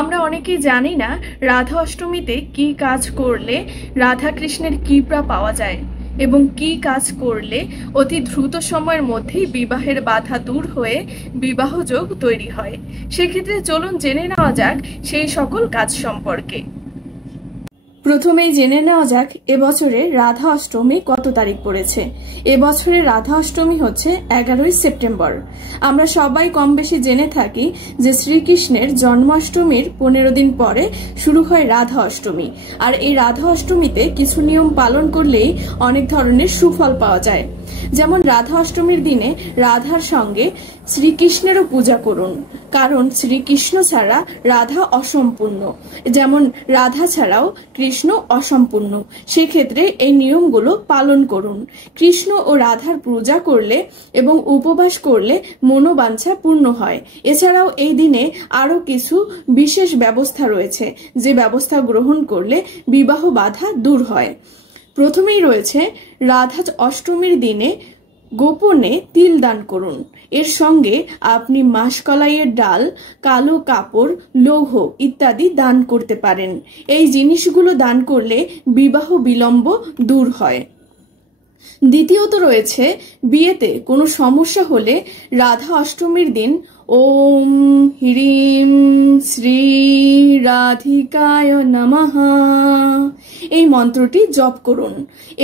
আমরা অনেকেই জানি না রাধা অষ্টমীতে কি কাজ করলে রাধা কৃষ্ণের কৃপা পাওয়া যায় এবং কি কাজ করলে অতি দ্রুত সময়ের মধ্যেই বিবাহের বাধা দূর হয়ে বিবাহযোগ তৈরি হয়। সেক্ষেত্রে চলুন জেনে নেওয়া যাক সেই সকল কাজ সম্পর্কে। প্রথমেই জেনে নেওয়া যাক এবছরে রাধা অষ্টমী কত তারিখ পড়েছে। এবছরের রাধা অষ্টমী হচ্ছে 11ই সেপ্টেম্বর। আমরা সবাই কম বেশি জেনে থাকি যে শ্রীকৃষ্ণের জন্মাষ্টমীর 15 দিন পরে শুরু হয় রাধা অষ্টমী। আর এই রাধা অষ্টমীতে কিছু নিয়ম পালন করলেই অনেক ধরনের সুফল পাওয়া যায়। যেমন রাধা অষ্টমীর দিনে রাধার সঙ্গে শ্রীকৃষ্ণেরও পূজা করুন, কারণ শ্রীকৃষ্ণ ছাড়া রাধা অসম্পূর্ণ, যেমন রাধা ছাড়াও কৃষ্ণ অসম্পূর্ণ। সেক্ষেত্রে এই নিয়মগুলো পালন করুন। কৃষ্ণ ও রাধার পূজা করলে এবং উপবাস করলে মনোবাঞ্ছা পূর্ণ হয়। এছাড়াও এই দিনে আরো কিছু বিশেষ ব্যবস্থা রয়েছে, যে ব্যবস্থা গ্রহণ করলে বিবাহ বাধা দূর হয়। প্রথমেই রয়েছে রাধা অষ্টমীর দিনে গোপনে তিল দান করুন। এর সঙ্গে আপনি মাসকলাইয়ের ডাল, কালো কাপড়, লৌহ ইত্যাদি দান করতে পারেন। এই জিনিসগুলো দান করলে বিবাহ বিলম্ব দূর হয়। দ্বিতীয়ত রয়েছে বিয়েতে কোনো সমস্যা হলে রাধা অষ্টমীর দিন ওম হ্রিম শ্রী রাধিকায় নমঃ এই মন্ত্রটি জপ করুন।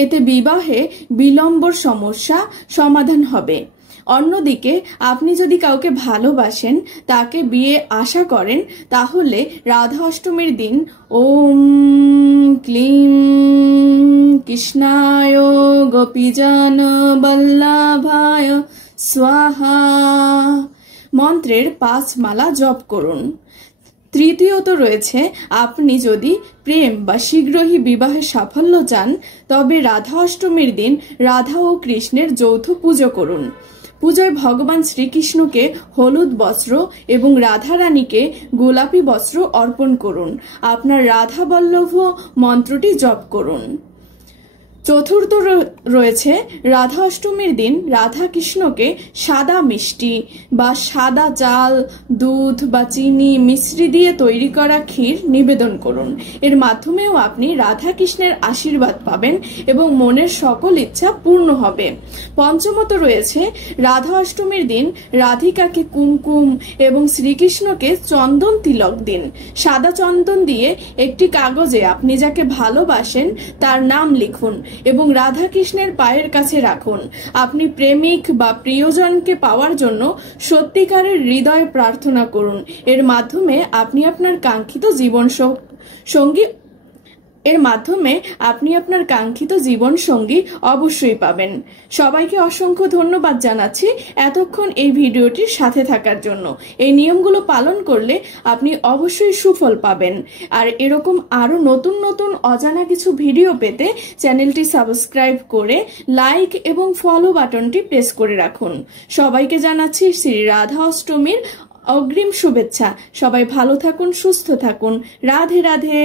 এতে বিবাহে বিলম্বর সমস্যা সমাধান হবে। অন্যদিকে আপনি যদি কাউকে ভালোবাসেন, তাকে বিয়ে আশা করেন, তাহলে রাধা অষ্টমীর দিন ওম ক্লিম কৃষ্ণায় গোপীজন বল্লভায় স্বাহা মন্ত্রের 5 মালা জপ করুন। তৃতীয়ত রয়েছে আপনি যদি প্রেম বা শীঘ্রই বিবাহের সাফল্য চান, তবে রাধা অষ্টমীর দিন রাধা ও কৃষ্ণের যৌথ পুজো করুন। পূজায় ভগবান শ্রীকৃষ্ণকে হলুদ বস্ত্র এবং রাধা রানীকে গোলাপি বস্ত্র অর্পণ করুন। আপনার রাধা বল্লভ মন্ত্রটি জপ করুন। চতুর্থ রয়েছে রাধা অষ্টমীর দিন রাধা কৃষ্ণকে সাদা মিষ্টি বা সাদা চাল, দুধ বা চিনি মিশ্রি দিয়ে তৈরি করা ক্ষীর নিবেদন করুন। এর মাধ্যমেও আপনি রাধা কৃষ্ণের আশীর্বাদ পাবেন এবং মনের সকল ইচ্ছা পূর্ণ হবে। পঞ্চমত রয়েছে রাধা অষ্টমীর দিন রাধিকাকে কুমকুম এবং শ্রীকৃষ্ণকে চন্দন তিলক দিন। সাদা চন্দন দিয়ে একটি কাগজে আপনি যাকে ভালোবাসেন তার নাম লিখুন এবং রাধা কৃষ্ণের পায়ের কাছে রাখুন। আপনি প্রেমিক বা প্রিয়জনকে পাওয়ার জন্য সত্যিকারের হৃদয়ে প্রার্থনা করুন। এর মাধ্যমে আপনি আপনার কাঙ্ক্ষিত জীবন সঙ্গী অবশ্যই পাবেন। সবাইকে অসংখ্য ধন্যবাদ জানাচ্ছি এতক্ষণ এই ভিডিওটির সাথে থাকার জন্য। এই নিয়মগুলো পালন করলে আপনি অবশ্যই সুফল পাবেন। আর এরকম আরো নতুন নতুন অজানা কিছু ভিডিও পেতে চ্যানেলটি সাবস্ক্রাইব করে লাইক এবং ফলো বাটনটি প্রেস করে রাখুন। সবাইকে জানাচ্ছি শ্রী রাধা অষ্টমীর অগ্রিম শুভেচ্ছা। সবাই ভালো থাকুন, সুস্থ থাকুন। রাধে রাধে।